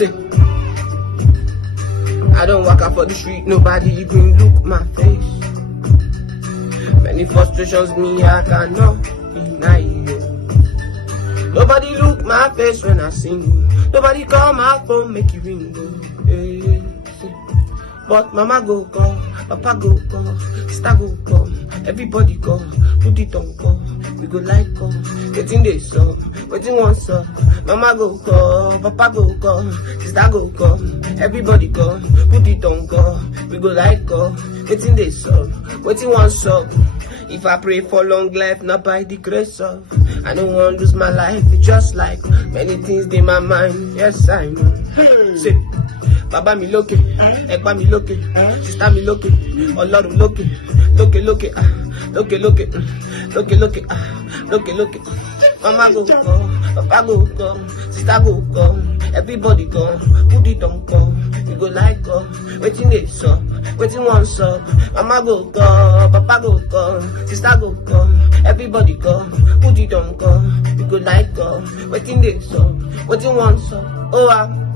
Say, I don't walk out for the street, nobody even look my face. Many frustrations me, I cannot deny you. Nobody look my face when I sing. Nobody call my phone, make it ring. But mama go call, papa go call, sister go call, everybody call, put it on call. We go like call, getting this up, waiting once up. Mama go call, papa go call, sister go call, everybody call, put it on call. We go like call, getting this up, waiting once up. If I pray for long life, not by the grace of, I don't want to lose my life. It's just like many things in my mind. Yes, I know. Say, Baba mi lókè, Ẹ̀gbá mi lókè, sister mi lókè, Ọlọ́run lókè, lókè lókè, lókè lókè, lókè lókè, lókè lókè. Mama go come, papa go come, sister go come, everybody come, put it on come. We go like come, waiting this up, waiting once up. Mama go come, papa go come, sister go come, everybody come, put it on come. We go like come, waiting this up, waiting once up. Oh